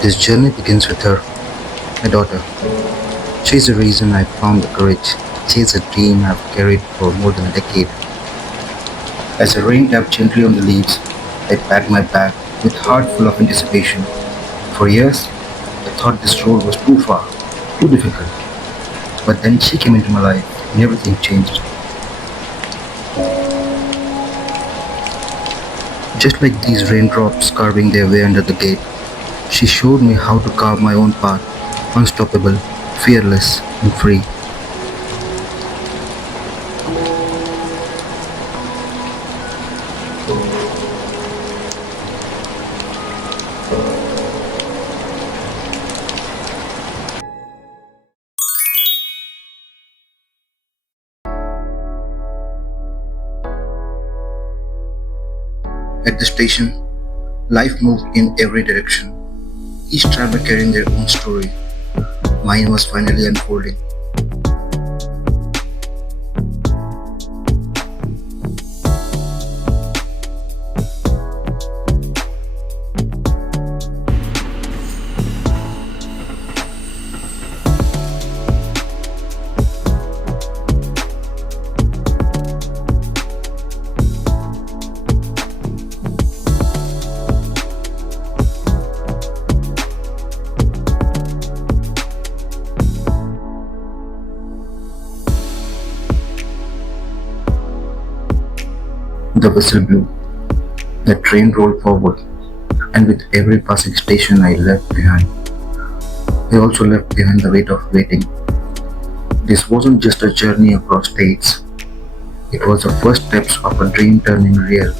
This journey begins with her, my daughter. She is the reason I found the courage to chase a dream I've carried for more than a decade. As the rain tapped gently on the leaves, I packed my bag with heart full of anticipation. For years, I thought this road was too far, too difficult. But then she came into my life and everything changed. Just like these raindrops carving their way under the gate, she showed me how to carve my own path, unstoppable, fearless, and free. At the station, life moved in every direction, each traveler carrying their own story. Mine was finally unfolding. The whistle blew, the train rolled forward, and with every passing station I left behind, I also left behind the weight of waiting. This wasn't just a journey across states, it was the first steps of a dream turning real.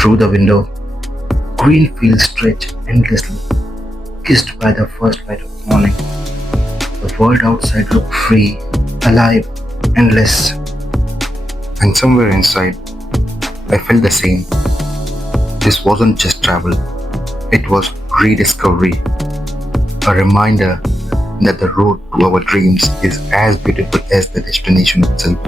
Through the window, green fields stretched endlessly, kissed by the first light of morning. The world outside looked free, alive, endless. And somewhere inside, I felt the same. This wasn't just travel, it was rediscovery. A reminder that the road to our dreams is as beautiful as the destination itself.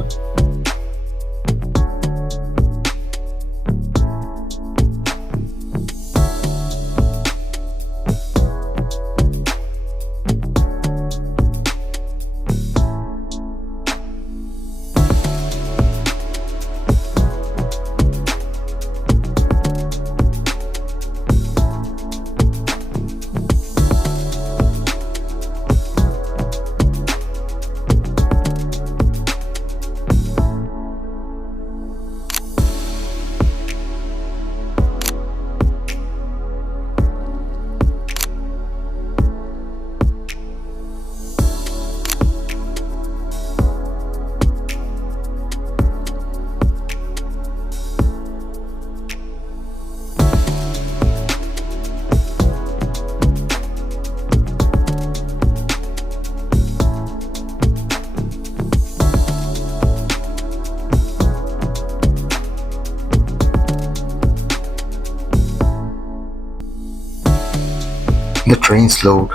The train slowed,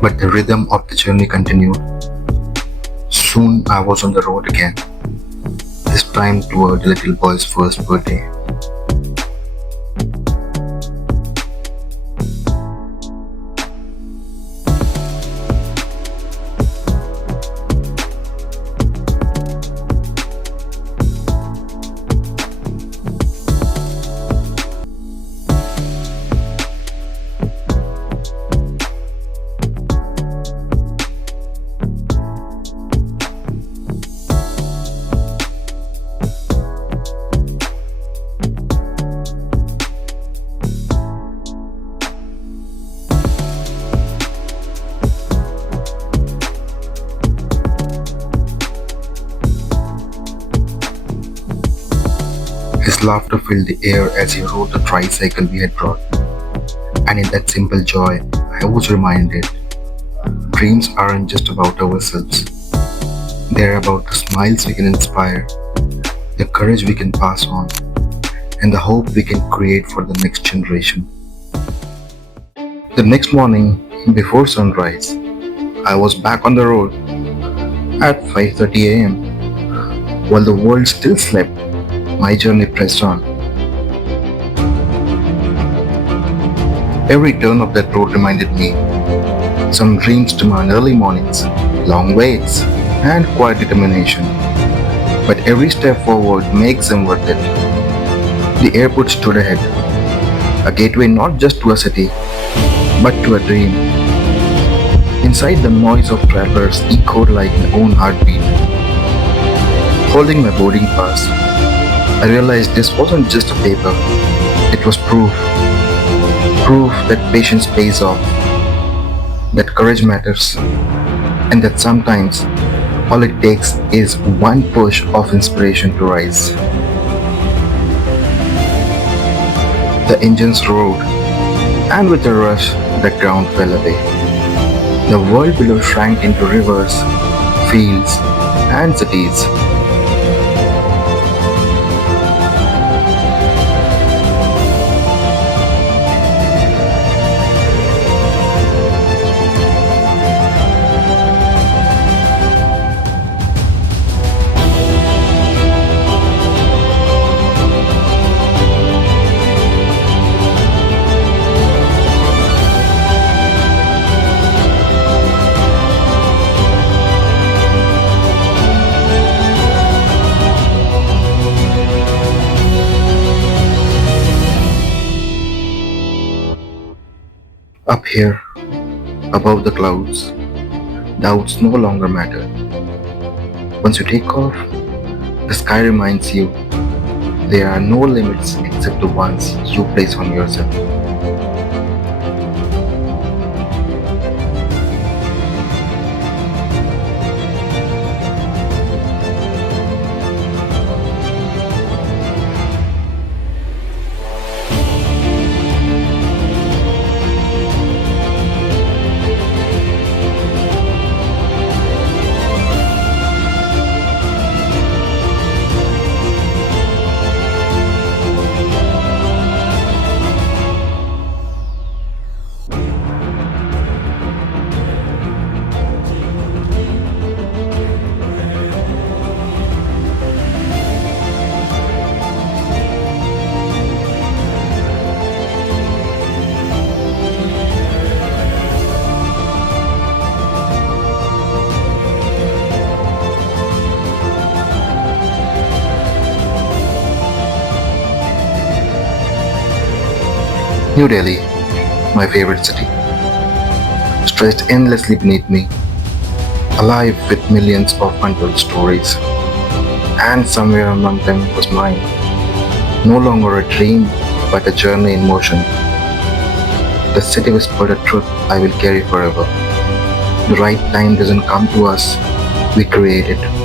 but the rhythm of the journey continued. Soon I was on the road again, this time toward the little boy's first birthday. His laughter filled the air as he rode the tricycle we had brought. And in that simple joy, I was reminded dreams aren't just about ourselves, they're about the smiles we can inspire, the courage we can pass on, and the hope we can create for the next generation. The next morning, before sunrise, I was back on the road at 5:30 a.m. While the world still slept, my journey pressed on. Every turn of that road reminded me some dreams demand early mornings, long waits, and quiet determination. But every step forward makes them worth it. The airport stood ahead, a gateway not just to a city, but to a dream. Inside, the noise of travelers echoed like my own heartbeat. Holding my boarding pass, I realized this wasn't just a paper, it was proof. Proof that patience pays off, that courage matters, and that sometimes all it takes is one push of inspiration to rise. The engines roared, and with a rush, the ground fell away. The world below shrank into rivers, fields, and cities. Up here, above the clouds, doubts no longer matter. Once you take off, the sky reminds you there are no limits except the ones you place on yourself. New Delhi, my favorite city, stretched endlessly beneath me, alive with millions of untold stories. And somewhere among them was mine, no longer a dream, but a journey in motion. The city whispered a truth I will carry forever. The right time doesn't come to us, we create it.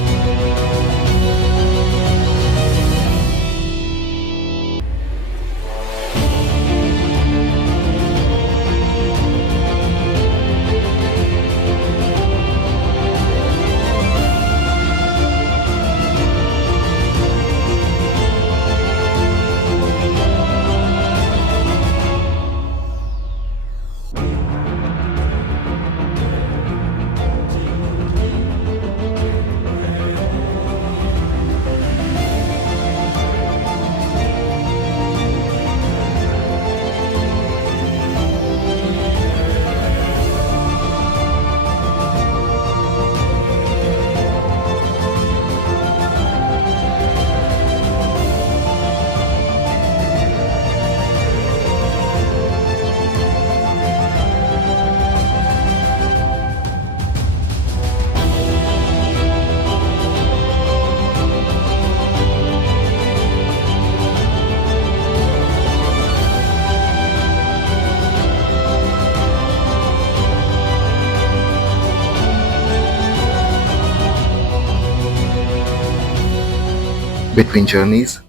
Between journeys,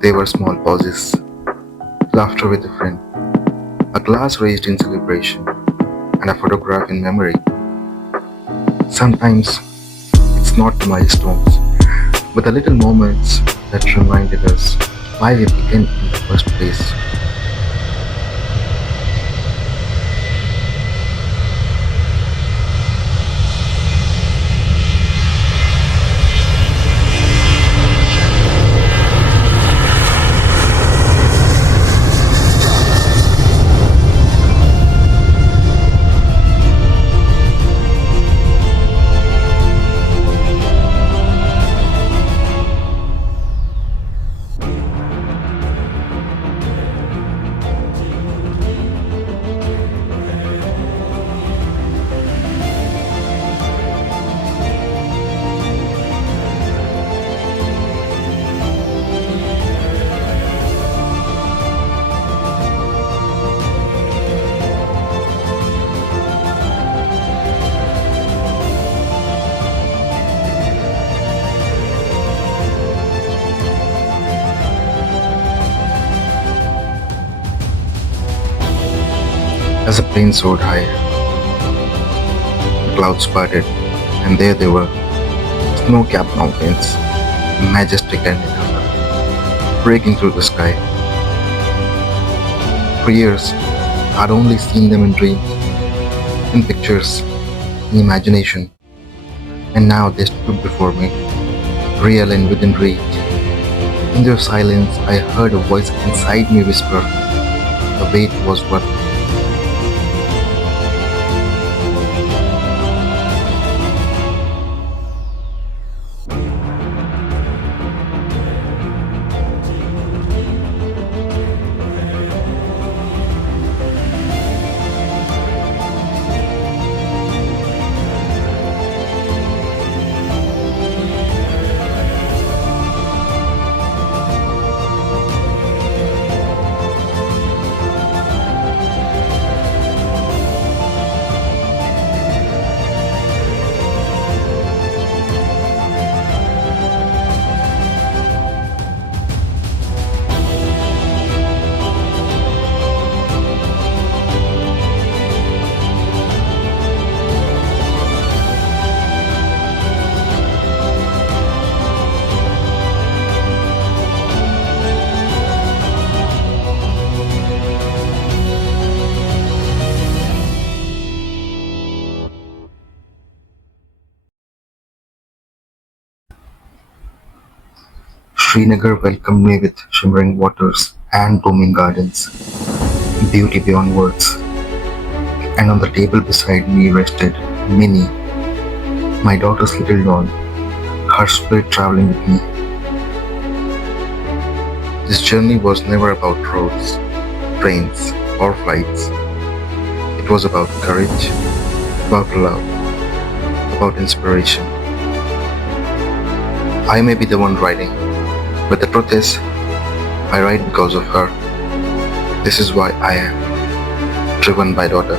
They were small pauses, laughter with a friend, a glass raised in celebration, and a photograph in memory. Sometimes it's not the milestones, but the little moments that reminded us why we began in the first place. As the plane soared high, the clouds parted, and there they were, snow-capped mountains, majestic and eternal, breaking through the sky. For years, I'd only seen them in dreams, in pictures, in imagination, and now they stood before me, real and within reach. In their silence, I heard a voice inside me whisper, the wait was worth it. Srinagar welcomed me with shimmering waters and blooming gardens, beauty beyond words. And on the table beside me rested Minnie, my daughter's little doll, her spirit traveling with me. This journey was never about roads, trains, or flights. It was about courage, about love, about inspiration. I may be the one riding, but the truth is, I ride because of her. This is why I am driven by daughter.